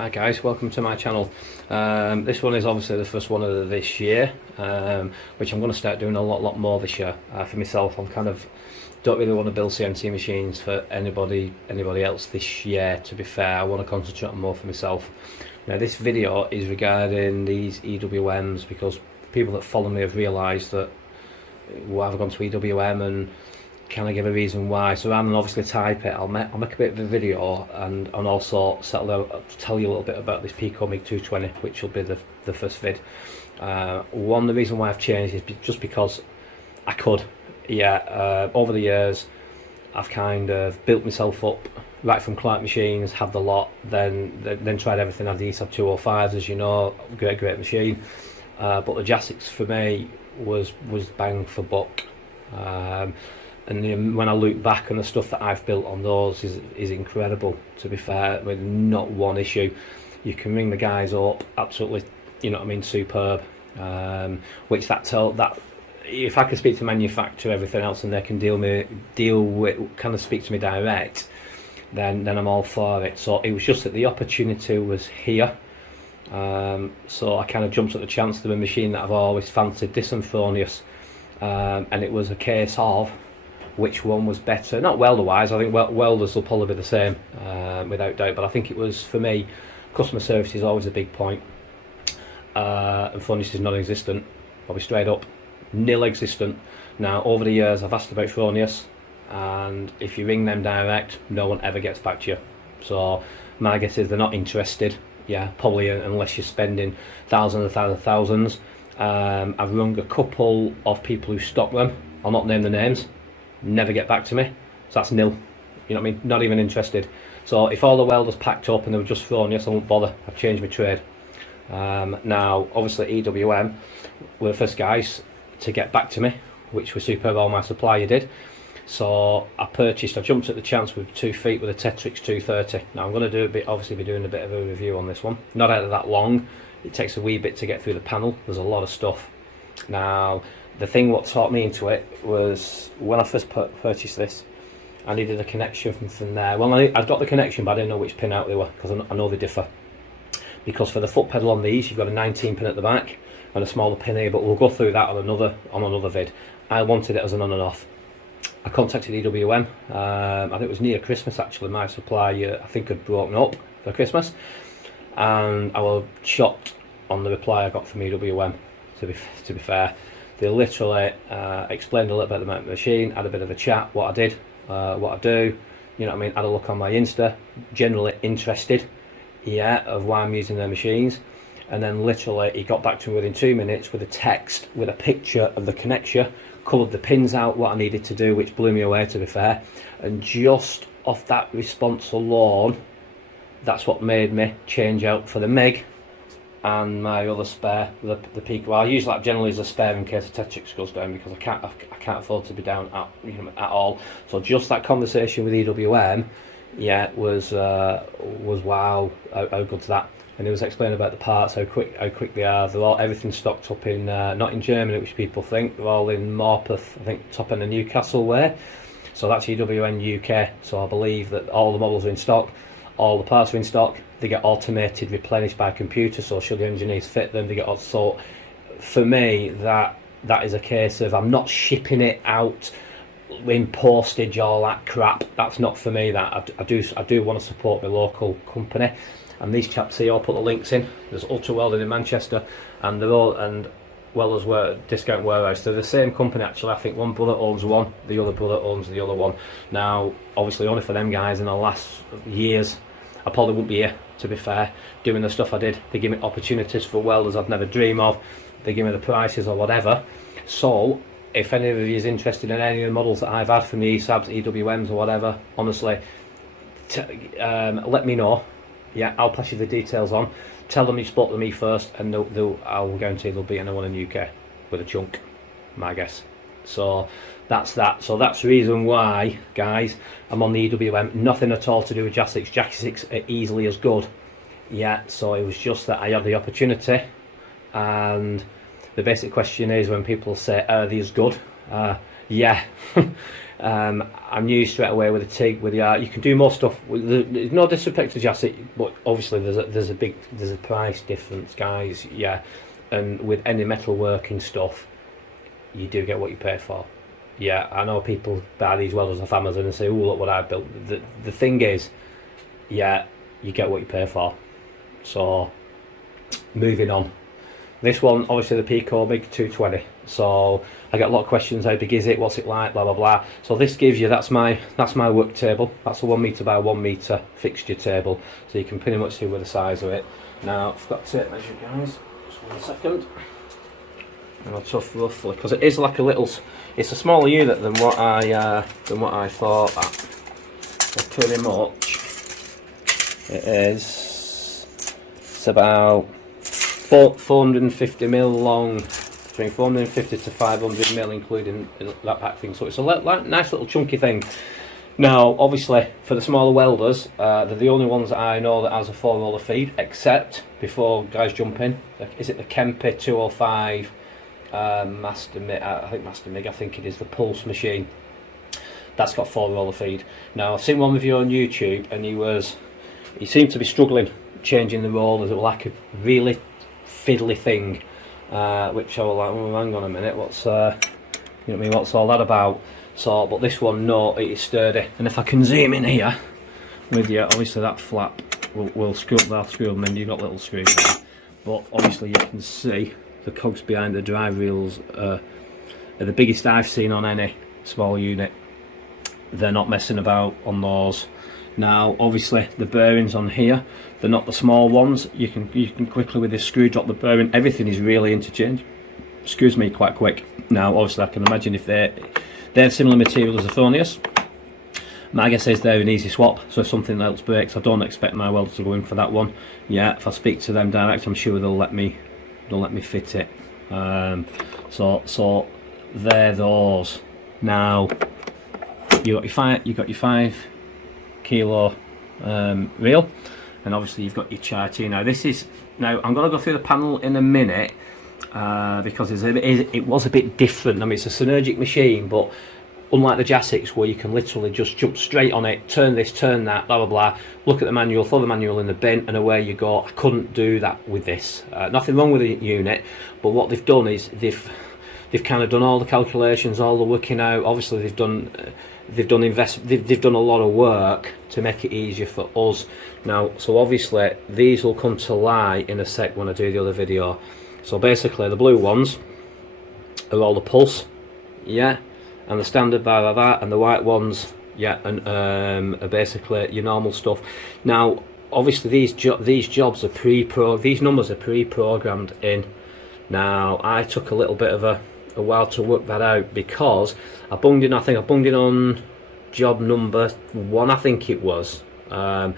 Hi guys, welcome to my channel. This one is obviously the first one of this year, which I'm going to start doing a lot more this year. For myself, I'm don't really want to build CNC machines for anybody else this year. To be fair, I want to concentrate on more for myself. Now this video is regarding these EWMs because people that follow me have realised that why I've gone to EWM and can I give a reason why. So rather than obviously type it, I'll make a bit of a video and also tell you a little bit about this Pico Mig 220, which will be the first vid. The reason why I've changed is just because I could. Over the years I've kind of built myself up right from client machines, had the lot, then tried everything. I had the ESAB 205s, as you know, great machine, but the JASICs for me was bang for buck. And when I look back on the stuff that I've built on those is incredible, to be fair, with not one issue. You can ring the guys up, absolutely, you know what I mean, superb. Which that if I can speak to manufacturer, everything else, and they can deal with, kind of speak to me direct, then I'm all for it. So it was just that the opportunity was here. So I kind of jumped at the chance of a machine that I've always fancied, Dysynchronous, and it was a case of which one was better. Not welder wise, I think welders will probably be the same, without doubt, but I think it was, for me, customer service is always a big point, and furnace is non-existent, probably straight up nil existent. Now over the years I've asked about Fronius, and if you ring them direct, no one ever gets back to you. So my guess is they're not interested, probably, unless you're spending thousands. I've rung a couple of people who stock them, I'll not name the names, never get back to me, so that's nil, you know what I mean, not even interested. So if all the welders packed up and they were just Fronius, I won't bother, I've changed my trade. Now obviously EWM were the first guys to get back to me, which was superb. All my supplier did. So I jumped at the chance with 2 feet with a Tetrix 230. Now I'm going to obviously be doing a bit of a review on this one. Not out of that long, it takes a wee bit to get through the panel, there's a lot of stuff. Now the thing what taught me into it was when I first purchased this, I needed a connection from there. Well, I've got the connection, but I didn't know which pin out they were, because I know they differ. Because for the foot pedal on these, you've got a 19 pin at the back and a smaller pin here, but we'll go through that on another vid. I wanted it as an on and off. I contacted EWM, I think it was near Christmas actually. My supplier, I think, had broken up for Christmas, and I was shocked on the reply I got from EWM, to be fair. They literally explained a little bit about the machine, had a bit of a chat, what I did, what I do, you know what I mean, had a look on my Insta, generally interested, of why I'm using their machines. And then literally he got back to me within 2 minutes with a text with a picture of the connection, coloured the pins out, what I needed to do, which blew me away, to be fair. And just off that response alone, that's what made me change out for the Mig and my other spare, the Pico. Well, I use that generally as a spare in case the Tetrix goes down, because I can't afford to be down at all. So just that conversation with EWM, was wow, how good's that. And he was explaining about the parts, how quick they are. They're all, everything's stocked up in not in Germany, which people think. They're all in Morpeth, I think, top end of Newcastle way. So that's EWM UK. So I believe that all the models are in stock, all the parts are in stock. They get automated, replenished by computer. So should the engineers fit them, they get all. So for me, that is a case of I'm not shipping it out in postage, all that crap. That's not for me. That I do want to support my local company. And these chaps here, I'll put the links in. There's Ultra Welding in Manchester, and Welders were Discount Warehouse. They're the same company actually. I think one brother owns one, the other brother owns the other one. Now, obviously, only for them guys in the last years, I probably wouldn't be here, to be fair, doing the stuff I did. They give me opportunities for welders I'd never dream of. They give me the prices or whatever. So, if any of you is interested in any of the models that I've had from the ESABs, EWMs or whatever, honestly, let me know. I'll pass you the details on. Tell them you spoke to me first, and I'll guarantee there'll be another one in the UK with a chunk, my guess. So that's that. So that's the reason why, guys, I'm on the EWM. Nothing at all to do with JASICs. JASICs are easily as good. So it was just that I had the opportunity, and the basic question is, when people say, are they as good? yeah. I knew straight away with the TIG, with the you can do more stuff. There's no disrespect to JASIC, but obviously there's a price difference, guys. Yeah, and with any metalworking stuff, you do get what you pay for. Yeah, I know people buy these welders off Amazon and say, "Oh, look what I built." The thing is, yeah, you get what you pay for. So, moving on. This one, obviously the Pico Mig 220. So I get a lot of questions: how big is it? What's it like? Blah blah blah. So this gives you, that's my work table. That's a 1 meter by 1 meter fixture table. So you can pretty much see with the size of it. Now I've got tape measure, guys. Just 1 second. And I'll tough roughly, because it is like a little. It's a smaller unit than what I thought. That pretty much it is. It's about 450 mil long, between 450 to 500 mil, including that pack thing. So it's a nice little chunky thing. Now, obviously, for the smaller welders, they're the only ones that I know that has a 4-roller feed. Except, before guys jump in, is it the Kempe 205 Master Mig? I think it is the Pulse machine. That's got 4-roller feed. Now, I've seen one review on YouTube, and he seemed to be struggling changing the rollers. It was like a really fiddly thing, which I was like, oh, hang on a minute, what's you know what I mean, what's all that about? So, but this one, no, it is sturdy. And if I can zoom in here with you, obviously that flap will screw up that screw, and then you've got little screws there. But obviously you can see the cogs behind the drive reels are the biggest I've seen on any small unit. They're not messing about on those. Now, obviously, the bearings on here, they're not the small ones. You can quickly with this screw drop the bearing. Everything is really interchangeable. Excuse me, quite quick. Now, obviously, I can imagine if they have similar material as a Thonius. My guess is they're an easy swap. So if something else breaks, I don't expect my welder to go in for that one. Yeah, if I speak to them direct, I'm sure they'll let me fit it. So they're those. Now, you got your 5 kilo reel, and obviously you've got your chart here. Now I'm going to go through the panel in a minute, because it was a bit different. I mean, it's a Synergic machine, but unlike the JASICs, where you can literally just jump straight on it, turn this, turn that, blah blah blah, look at the manual, throw the manual in the bin, and away you go. I couldn't do that with this. Nothing wrong with the unit, but what they've done is they've kind of done all the calculations, all the working out. Obviously they've done a lot of work to make it easier for us. Now, so obviously these will come to light in a sec when I do the other video. So basically the blue ones are all the Pulse, yeah, and the standard by that, and the white ones, yeah, and are basically your normal stuff. Now, obviously these jobs are these numbers are pre-programmed in. Now, I took a little bit of a while to work that out, because I bunged in on job number 1, I think it was, and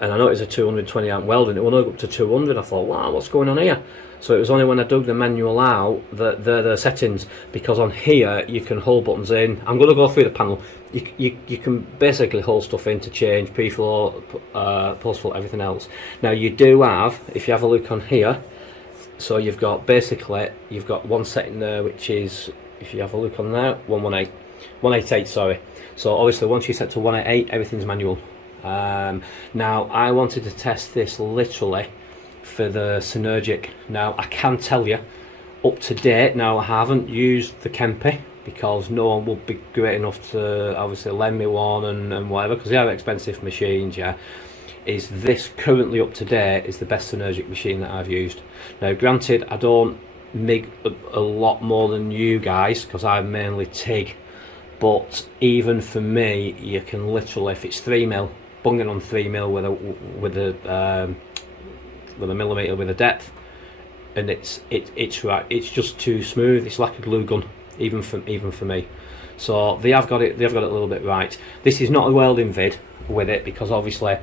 I know it was a 220 amp welding. It went up to 200. I thought, wow, what's going on here? So it was only when I dug the manual out that the settings, because on here you can hold buttons in. I'm going to go through the panel. You can basically hold stuff in to change pre-flow, post-flow, everything else. Now you do have, if you have a look on here, so you've got one setting there, which is, if you have a look on there, 188, sorry. So obviously once you set to 188, everything's manual. Now I wanted to test this literally for the Synergic. Now I can tell you, up to date, now I haven't used the Kempe, because no one will be great enough to obviously lend me one and whatever, because they are expensive machines, yeah. Is this currently up to date is the best Synergic machine that I've used. Now granted, I don't MIG a lot more than you guys, because I mainly TIG, but even for me, you can literally, if it's 3mm, bung it on 3mm with a millimeter with a depth, and it's right. It's just too smooth. It's like a glue gun, even for me. So they have got it a little bit right. This is not a welding vid with it, because obviously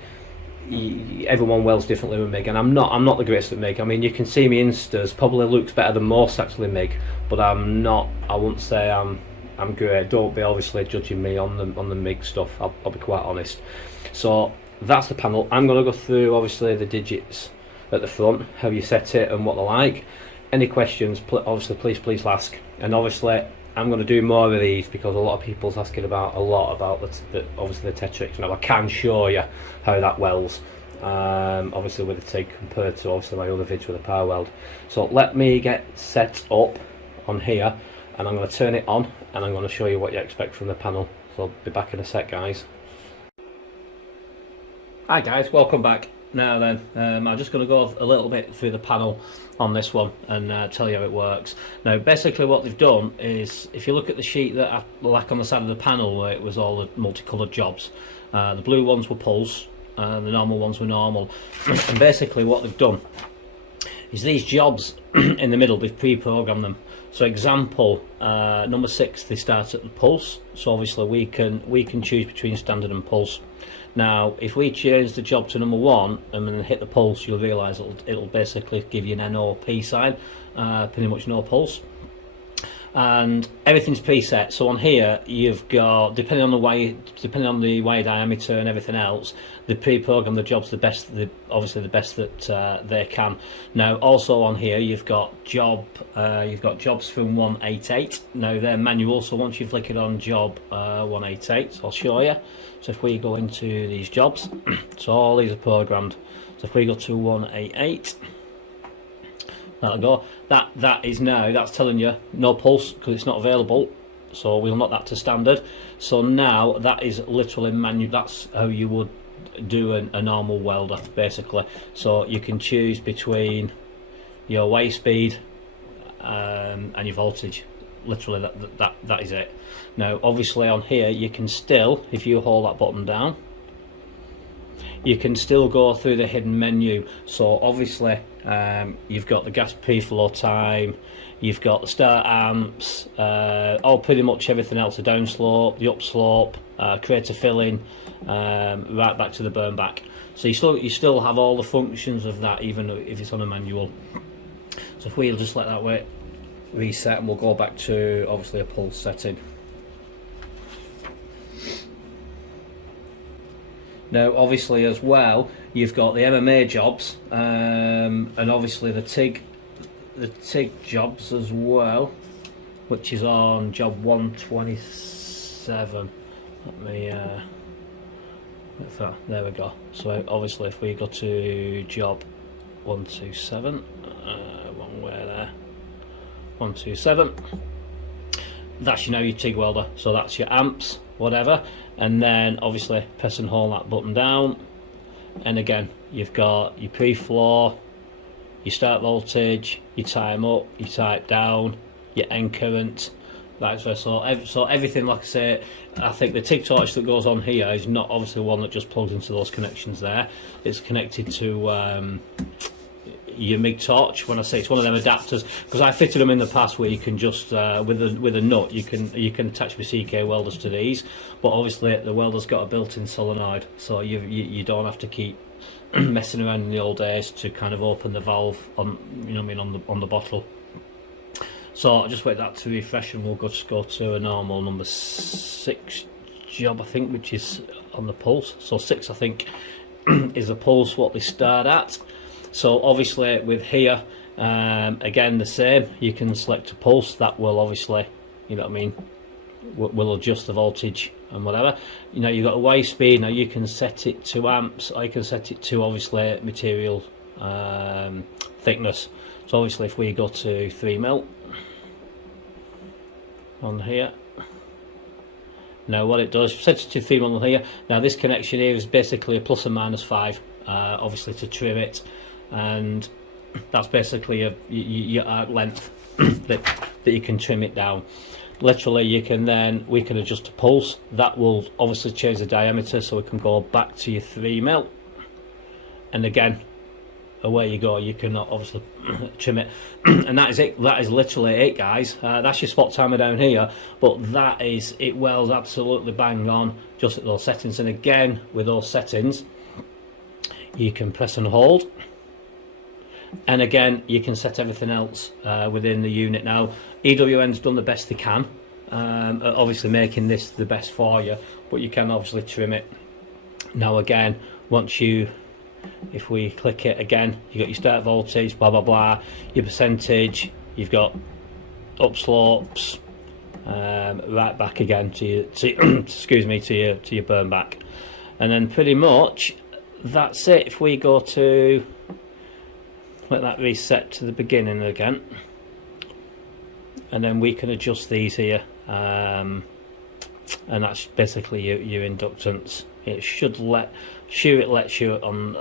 everyone welds differently with MIG, and I'm not the greatest at MIG. I mean, you can see me instas probably looks better than most actually MIG, but I wouldn't say I'm great. Don't be obviously judging me on the MIG stuff. I'll be quite honest. So that's the panel. I'm going to go through obviously the digits at the front, how you set it and what they're like. Any questions, obviously please ask. And obviously I'm going to do more of these because a lot of people's asking about obviously the Tetrix. Now I can show you how that welds, obviously with the TIG compared to obviously my other vids with a power weld. So let me get set up on here, and I'm going to turn it on, and I'm going to show you what you expect from the panel. So I'll be back in a sec, guys. Hi guys, welcome back. Now then, I'm just going to go a little bit through the panel on this one and tell you how it works. Now basically what they've done is, if you look at the sheet that I like on the side of the panel where it was all the multicoloured jobs, the blue ones were pulse and the normal ones were normal. And basically what they've done is these jobs in the middle, they've pre-programmed them. So example, number 6, they start at the pulse, so obviously we can choose between standard and pulse. Now if we change the job to number 1 and then hit the pulse, you'll realise it'll basically give you an NOP sign, pretty much no pulse, and everything's preset. So on here you've got, depending on the wire diameter and everything else, they pre-program the jobs obviously the best that they can. Now also on here you've got jobs from 188. Now they're manual, so once you flick it on job 188, so I'll show you. So if we go into these jobs, so all these are programmed. So if we go to 188, that'll go. That is now, that's telling you no pulse because it's not available, so we'll knock that to standard. So now that is literally manual. That's how you would do a normal welder basically. So you can choose between your wave speed and your voltage. Literally that is it. Now obviously on here you can still, if you hold that button down, you can still go through the hidden menu. So obviously you've got the gas pre-flow time, you've got the start amps, pretty much everything else, the downslope, the upslope, crater filling, right back to the burn back. So you still have all the functions of that even if it's on a manual. So if we'll just let that reset, and we'll go back to obviously a pulse setting. Now obviously as well you've got the MMA jobs, and obviously the TIG jobs as well, which is on job 127. Let me there we go. So obviously if we go to job 127, one way there, 127, that's your TIG welder. So that's your amps, whatever, and then obviously press and hold that button down, and again you've got your pre-flow, your start voltage, your time up, your type down, your end current, that's so everything. Like I say, I think the TIG torch that goes on here is not obviously one that just plugs into those connections there. It's connected to your MIG torch. When I say it's one of them adapters, because I fitted them in the past where you can just with a nut you can attach my CK welders to these, but obviously the welder's got a built-in solenoid, so you don't have to keep messing around in the old days to kind of open the valve on, you know what I mean, on the bottle. So I'll just wait that to refresh, and we'll just go to a normal number 6 job, I think, which is on the pulse. So 6 I think is the pulse what they start at. So obviously with here, again the same, you can select a pulse. That will obviously, you know what I mean, will adjust the voltage and whatever. You know, you've got a wave speed. Now you can set it to amps, or you can set it to obviously material thickness. So obviously if we go to 3mm on here, now what it does, set it to 3mm on here. Now this connection here is basically a plus and minus 5, obviously to trim it, and that's basically your arc length that you can trim it down. Literally we can adjust the pulse. That will obviously change the diameter, so we can go back to your 3mm, and again away you go. You can obviously trim it, and that is it. That is literally it, guys. That's your spot timer down here, but that is it. Welds absolutely bang on just at those settings. And again with those settings you can press and hold, and again you can set everything else within the unit. Now EWM's done the best they can, obviously making this the best for you, but you can obviously trim it. Now again, if we click it again, you got your start voltage, blah blah blah, your percentage, you've got upslopes, right back again to your, excuse me, to your burn back. And then pretty much that's it. If we go to, let that reset to the beginning again, and then we can adjust these here, and that's basically your inductance. It should let it lets you on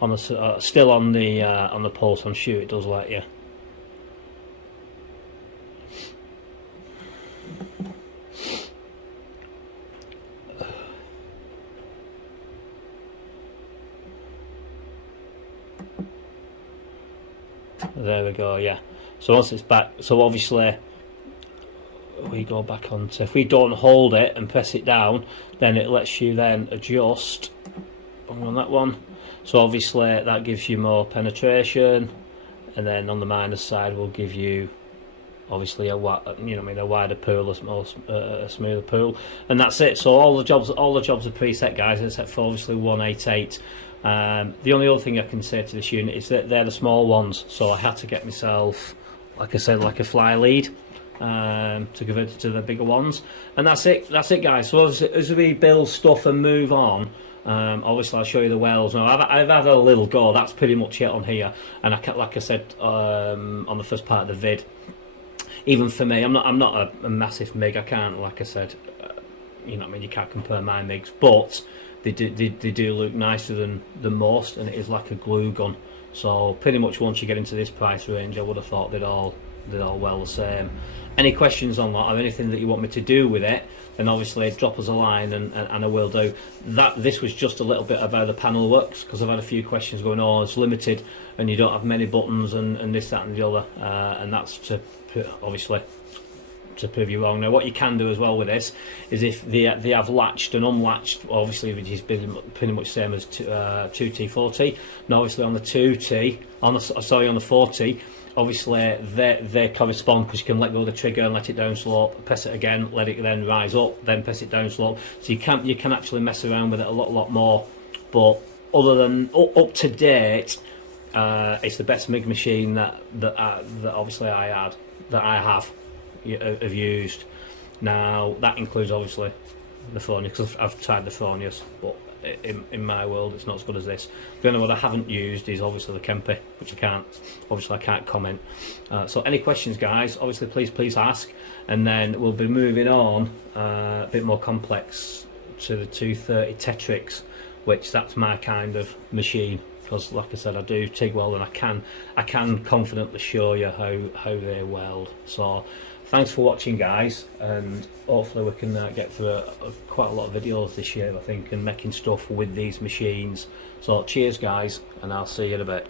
the still on the pulse. I'm sure it does let you. There we go, yeah. So once it's back, so obviously we go back on to, if we don't hold it and press it down, then it lets you then adjust on that one. So obviously that gives you more penetration, and then on the minus side will give you obviously a wider pool, a smoother pool, and that's it. So all the jobs are preset, guys, except for obviously 188. The only other thing I can say to this unit is that they're the small ones, so I had to get myself, like I said, like a fly lead to convert it to the bigger ones, and that's it guys. So as we build stuff and move on, obviously I'll show you the welds. Now I've had a little go, that's pretty much it on here, and like I said on the first part of the vid, even for me, I'm not a massive MIG. I can't, like I said, you know what I mean, you can't compare my MIGs, but they do look nicer than most, and it is like a glue gun. So pretty much once you get into this price range, I would have thought they'd all well the same. Any questions on that or anything that you want me to do with it, then obviously drop us a line and I will do that. This was just a little bit about the panel works, because I've had a few questions going, oh, it's limited and you don't have many buttons and this, that and the other, and that's to obviously to prove you wrong. Now what you can do as well with this is if they have latched and unlatched, obviously which is pretty much same as 2T 4T. Now obviously on the 2T, on the 4T, obviously they correspond, because you can let go of the trigger and let it down slope, press it again, let it then rise up, then press it down slope. So you can actually mess around with it a lot more. But other than up to date, it's the best MIG machine that obviously I have used. Now that includes obviously the Fronius, because I've tried the Fronius, but in my world it's not as good as this. The only one I haven't used is obviously the Kempe, which I can't comment. So any questions, guys, obviously please ask, and then we'll be moving on a bit more complex to the 230 Tetrix, which that's my kind of machine, because like I said, I do TIG weld, and I can confidently show you how they weld. So thanks for watching, guys, and hopefully we can get through quite a lot of videos this year, I think, and making stuff with these machines. So cheers, guys, and I'll see you in a bit.